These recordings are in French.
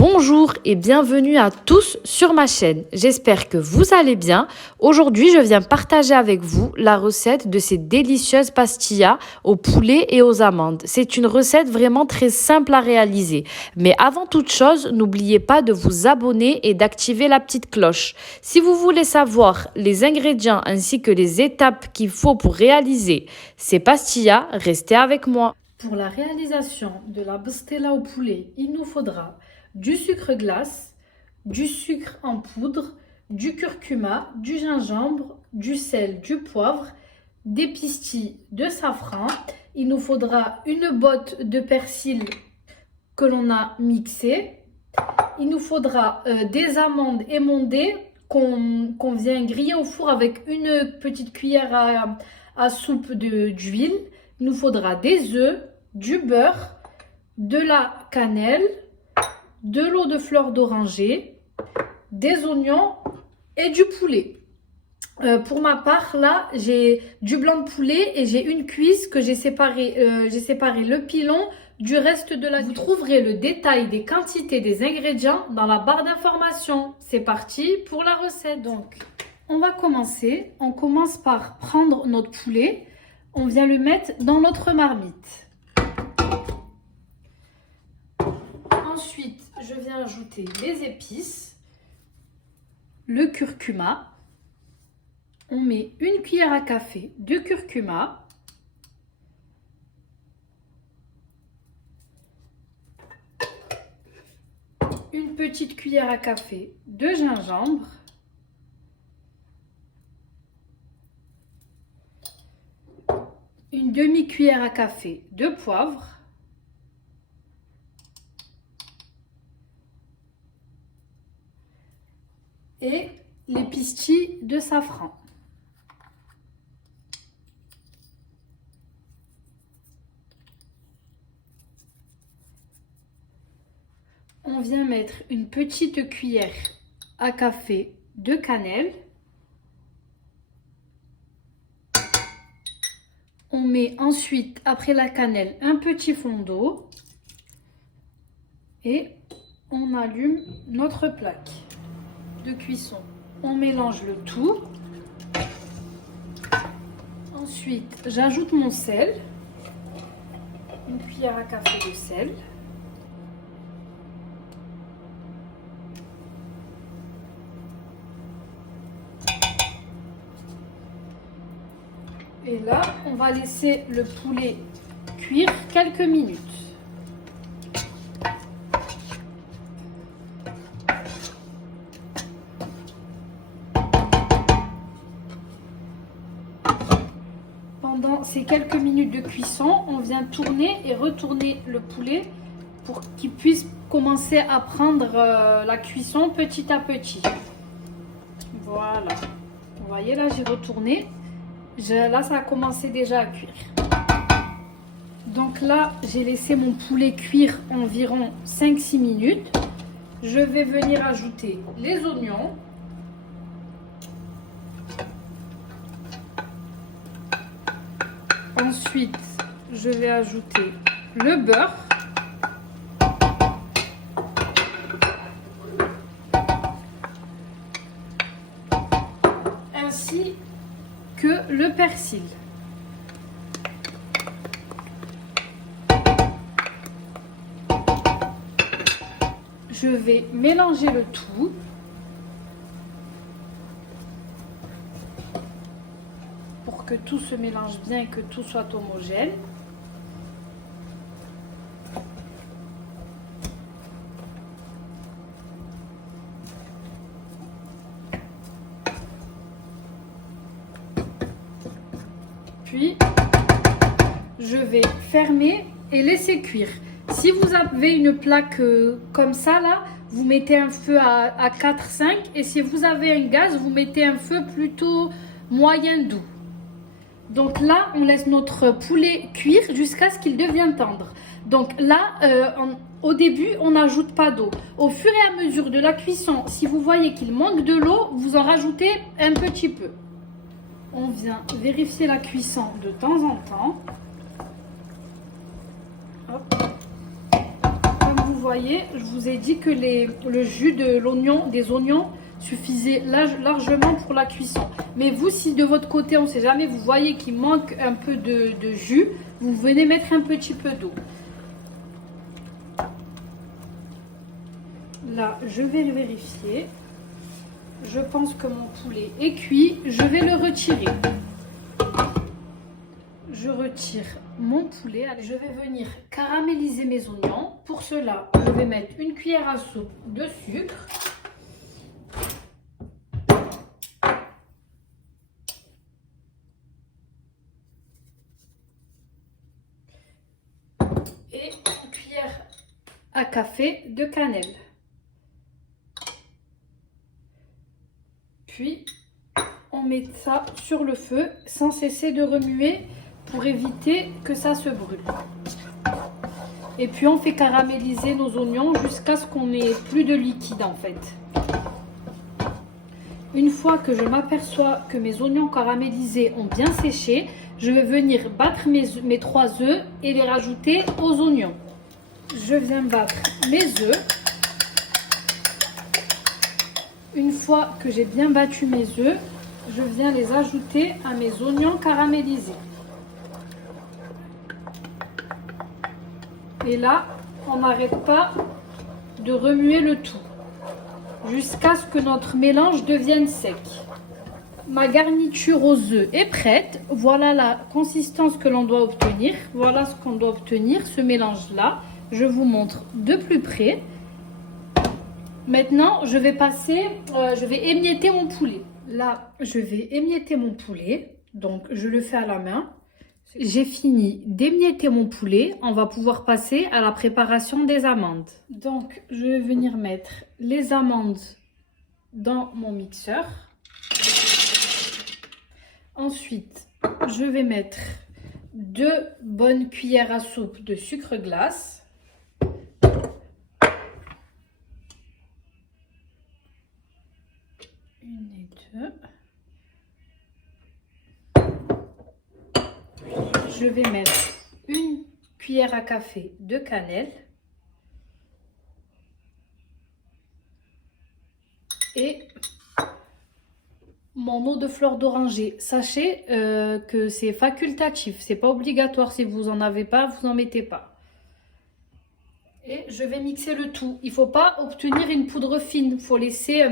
Bonjour et bienvenue à tous sur ma chaîne. J'espère que vous allez bien. Aujourd'hui, je viens partager avec vous la recette de ces délicieuses pastillas au poulet et aux amandes. C'est une recette vraiment très simple à réaliser. Mais avant toute chose, n'oubliez pas de vous abonner et d'activer la petite cloche. Si vous voulez savoir les ingrédients ainsi que les étapes qu'il faut pour réaliser ces pastillas, restez avec moi. Pour la réalisation de la bastella au poulet, il nous faudra du sucre glace, du sucre en poudre, du curcuma, du gingembre, du sel, du poivre, des pistilles de safran. Il nous faudra une botte de persil que l'on a mixé. Il nous faudra des amandes émondées qu'on vient griller au four avec une petite cuillère à soupe d'huile. Il nous faudra des œufs, du beurre, de la cannelle, de l'eau de fleur d'oranger, des oignons et du poulet. Pour ma part, là, j'ai du blanc de poulet et j'ai une cuisse que j'ai séparé le pilon du reste de la cuisse. Vous trouverez le détail des quantités des ingrédients dans la barre d'informations. C'est parti pour la recette. Donc, on va commencer. On commence par prendre notre poulet. On vient le mettre dans notre marmite. Ensuite, je viens ajouter les épices, le curcuma. On met une cuillère à café de curcuma, une petite cuillère à café de gingembre, une demi-cuillère à café de poivre, et les pistilles de safran. On vient mettre une petite cuillère à café de cannelle. On met ensuite, après la cannelle, un petit fond d'eau et on allume notre plaque de cuisson. On mélange le tout. Ensuite, j'ajoute mon sel, une cuillère à café de sel. Et là, on va laisser le poulet cuire quelques minutes. Pendant ces quelques minutes de cuisson, on vient tourner et retourner le poulet pour qu'il puisse commencer à prendre la cuisson petit à petit. Voilà. Vous voyez, là, j'ai retourné. Là, ça a commencé déjà à cuire. Donc là, j'ai laissé mon poulet cuire environ 5-6 minutes. Je vais venir ajouter les oignons. Ensuite, je vais ajouter le beurre. Ainsi que le persil. Je vais mélanger le tout. Pour que tout se mélange bien et que tout soit homogène. Puis, je vais fermer et laisser cuire. Si vous avez une plaque comme ça, là, vous mettez un feu à 4-5. Et si vous avez un gaz, vous mettez un feu plutôt moyen doux. Donc là, on laisse notre poulet cuire jusqu'à ce qu'il devienne tendre. Donc là, au début, on n'ajoute pas d'eau. Au fur et à mesure de la cuisson, si vous voyez qu'il manque de l'eau, vous en rajoutez un petit peu. On vient vérifier la cuisson de temps en temps. Hop. Comme vous voyez, je vous ai dit que le jus des oignons suffisait largement pour la cuisson. Mais vous, si de votre côté, on ne sait jamais, vous voyez qu'il manque un peu de jus, vous venez mettre un petit peu d'eau. Là, je vais le vérifier. Je pense que mon poulet est cuit. Je vais le retirer. Je retire mon poulet. Allez, je vais venir caraméliser mes oignons. Pour cela, je vais mettre une cuillère à soupe de sucre. Et une cuillère à café de cannelle. Puis, on met ça sur le feu sans cesser de remuer pour éviter que ça se brûle. Et puis, on fait caraméliser nos oignons jusqu'à ce qu'on n'ait plus de liquide en fait. Une fois que je m'aperçois que mes oignons caramélisés ont bien séché, je vais venir battre mes 3 œufs et les rajouter aux oignons. Je viens battre mes œufs. Une fois que j'ai bien battu mes œufs, je viens les ajouter à mes oignons caramélisés. Et là, on n'arrête pas de remuer le tout jusqu'à ce que notre mélange devienne sec. Ma garniture aux œufs est prête. Voilà la consistance que l'on doit obtenir. Voilà ce qu'on doit obtenir, ce mélange-là. Je vous montre de plus près. Maintenant, je vais émietter mon poulet. Là, je vais émietter mon poulet. Donc, je le fais à la main. J'ai fini d'émietter mon poulet. On va pouvoir passer à la préparation des amandes. Donc, je vais venir mettre les amandes dans mon mixeur. Ensuite, je vais mettre 2 bonnes cuillères à soupe de sucre glace. Une et 2. Je vais mettre une cuillère à café de cannelle. Et mon eau de fleur d'oranger. Sachez que c'est facultatif, c'est pas obligatoire. Si vous en avez pas, vous en mettez pas. Et je vais mixer le tout. Il faut pas obtenir une poudre fine. Il faut laisser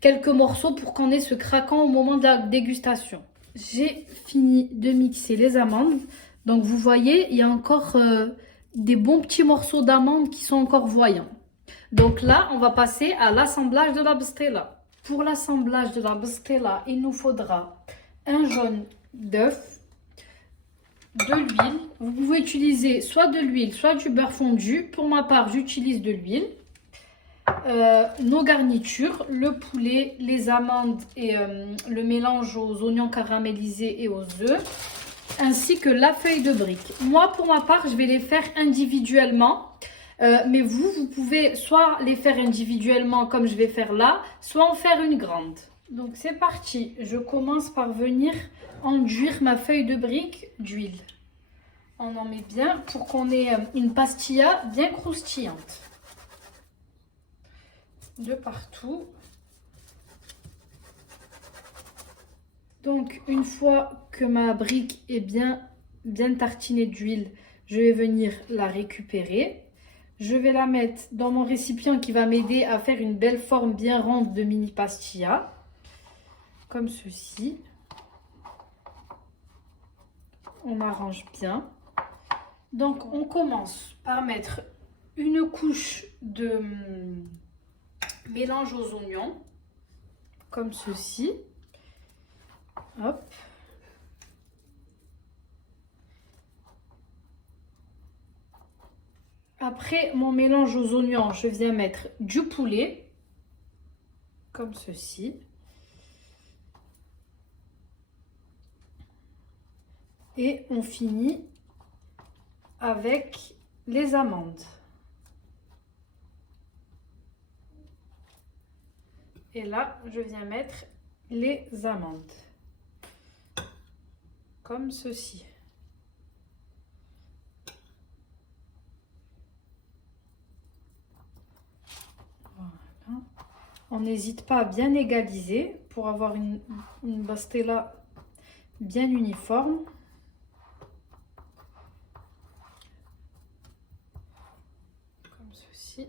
quelques morceaux pour qu'on ait ce craquant au moment de la dégustation. J'ai fini de mixer les amandes. Donc vous voyez, il y a encore des bons petits morceaux d'amandes qui sont encore voyants. Donc là, on va passer à l'assemblage de la bstella. Pour l'assemblage de la bstella, il nous faudra un jaune d'œuf, de l'huile. Vous pouvez utiliser soit de l'huile, soit du beurre fondu. Pour ma part, j'utilise de l'huile. Nos garnitures, le poulet, les amandes et le mélange aux oignons caramélisés et aux œufs, ainsi que la feuille de brique. Moi, pour ma part, je vais les faire individuellement. Mais vous pouvez soit les faire individuellement comme je vais faire là, soit en faire une grande. Donc c'est parti, je commence par venir enduire ma feuille de brique d'huile. On en met bien pour qu'on ait une pastilla bien croustillante. De partout. Donc une fois que ma brique est bien tartinée d'huile, je vais venir la récupérer. Je vais la mettre dans mon récipient qui va m'aider à faire une belle forme bien ronde de mini pastilla. Comme ceci. On arrange bien. Donc on commence par mettre une couche de mélange aux oignons. Comme ceci. Hop. Après mon mélange aux oignons, je viens mettre du poulet, comme ceci. Et on finit avec les amandes. Et là, je viens mettre les amandes, comme ceci. on n'hésite pas à bien égaliser pour avoir une pastella bien uniforme. Comme ceci.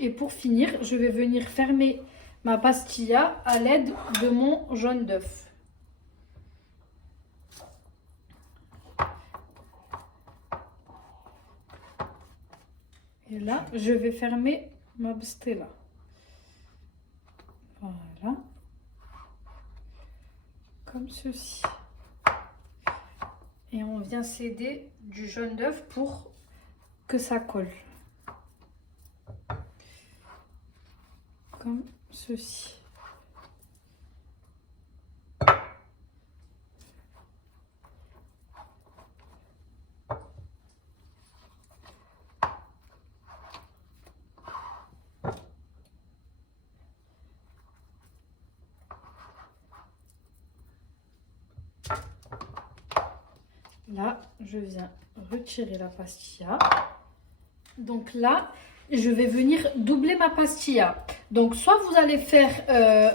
Et pour finir, je vais venir fermer ma pastilla à l'aide de mon jaune d'œuf. Et là, je vais fermer ma pastilla. Voilà. Comme ceci. Et on vient céder du jaune d'œuf pour que ça colle. Comme ceci. Là, je viens retirer la pastilla. Donc là, je vais venir doubler ma pastilla. Donc soit vous allez faire,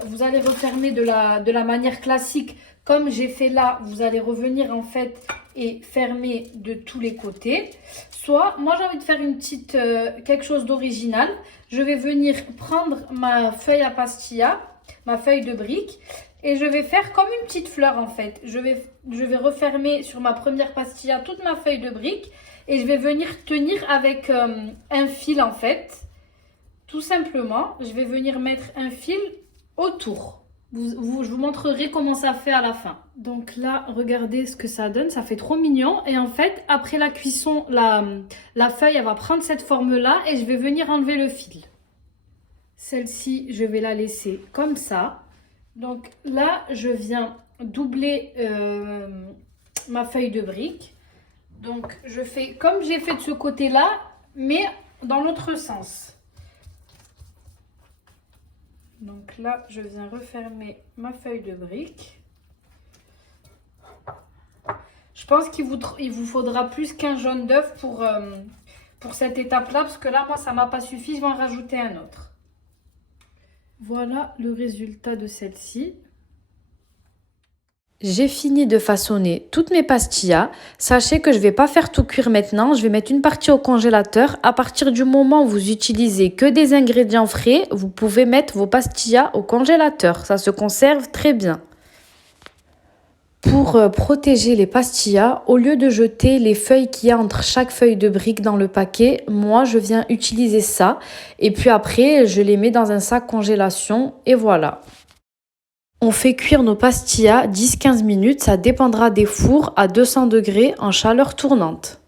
vous allez refermer de la manière classique comme j'ai fait là. Vous allez revenir en fait et fermer de tous les côtés. Soit, moi j'ai envie de faire une petite, quelque chose d'original. Je vais venir prendre ma feuille à pastilla, ma feuille de brique. Et je vais faire comme une petite fleur en fait. Je vais refermer sur ma première pastilla toute ma feuille de brique. Et je vais venir tenir avec un fil en fait. Tout simplement, je vais venir mettre un fil autour. Je vous montrerai comment ça fait à la fin. Donc là, regardez ce que ça donne. Ça fait trop mignon. Et en fait, après la cuisson, la feuille, elle va prendre cette forme-là. Et je vais venir enlever le fil. Celle-ci, je vais la laisser comme ça. Donc là, je viens doubler ma feuille de brique. Donc, je fais comme j'ai fait de ce côté-là, mais dans l'autre sens. Donc là, je viens refermer ma feuille de brique. Je pense qu'il vous faudra plus qu'un jaune d'œuf pour cette étape-là, parce que là, moi, ça ne m'a pas suffi. Je vais en rajouter un autre. Voilà le résultat de celle-ci. J'ai fini de façonner toutes mes pastillas. Sachez que je ne vais pas faire tout cuire maintenant. Je vais mettre une partie au congélateur. À partir du moment où vous utilisez que des ingrédients frais, vous pouvez mettre vos pastillas au congélateur. Ça se conserve très bien. Pour protéger les pastillas, au lieu de jeter les feuilles qu'il y a entre chaque feuille de brique dans le paquet, moi je viens utiliser ça. Et puis après, je les mets dans un sac congélation et voilà. On fait cuire nos pastillas 10-15 minutes, ça dépendra des fours à 200 degrés en chaleur tournante.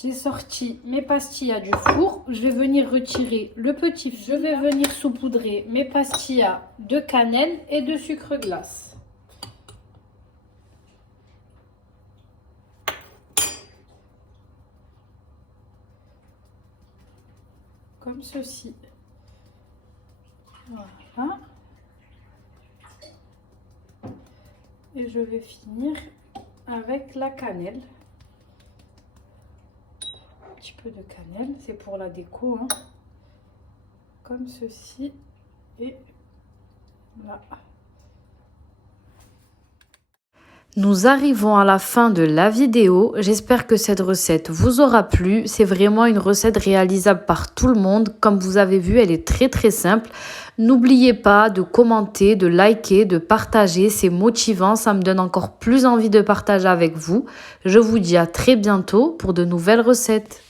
J'ai sorti mes pastillas du four, je vais venir retirer le petit feu. Je vais venir saupoudrer mes pastillas de cannelle et de sucre glace. Comme ceci. Voilà. Et je vais finir avec la cannelle. Un petit peu de cannelle, c'est pour la déco, hein. Comme ceci. Et là. Nous arrivons à la fin de la vidéo. J'espère que cette recette vous aura plu. C'est vraiment une recette réalisable par tout le monde. Comme vous avez vu, elle est très très simple. N'oubliez pas de commenter, de liker, de partager. C'est motivant. Ça me donne encore plus envie de partager avec vous. Je vous dis à très bientôt pour de nouvelles recettes.